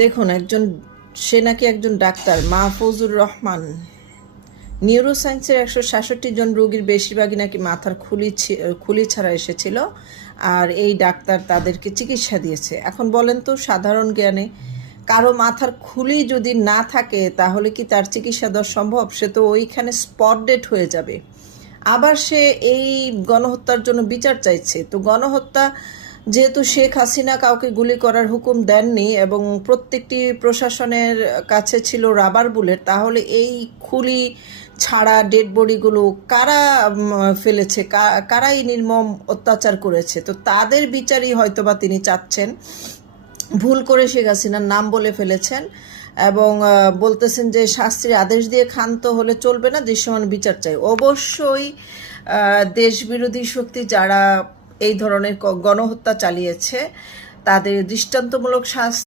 দেখুন, সে নাকি একজন ডাক্তার, মাহফুজুর রহমান। নিউরোসায়েন্সের 166 জন রোগীর বেশিরভাগই নাকি মাথার খুলি ছাড়া এসেছিল, আর এই ডাক্তার তাদেরকে চিকিৎসা দিয়েছে। এখন বলেন তো, সাধারণ জ্ঞানে কারো মাথার খুলি যদি না থাকে তাহলে কি তার চিকিৎসা দেওয়া সম্ভব? সে তো ওইখানে স্পট ডেড হয়ে যাবে। আবার সে এই গণহত্যার জন্য বিচার চাইছে। তো গণহত্যা যেহেতু শেখ হাসিনা কাউকে গুলি করার হুকুম দেননি এবং প্রত্যেকটি প্রশাসনের কাছে ছিল রাবার বুলেট, তাহলে এই খুলি ছাড়া ডেড বডিগুলো কারা ফেলেছে, কারাই নির্মম অত্যাচার করেছে? তো তাদের বিচারই হয়তোবা তিনি চাচ্ছেন। ভুল করে শেখ হাসিনার নাম বলে ফেলেছেন এবং বলতেছেন যে শাস্তির আদেশ দিয়ে ক্ষান্ত হলে চলবে না, দৃশ্যমান বিচার চাই। অবশ্যই দেশবিরোধী শক্তি যারা এই ধরনের গণহত্যা চালিয়েছে তাদের দৃষ্টান্তমূলক শাস্তি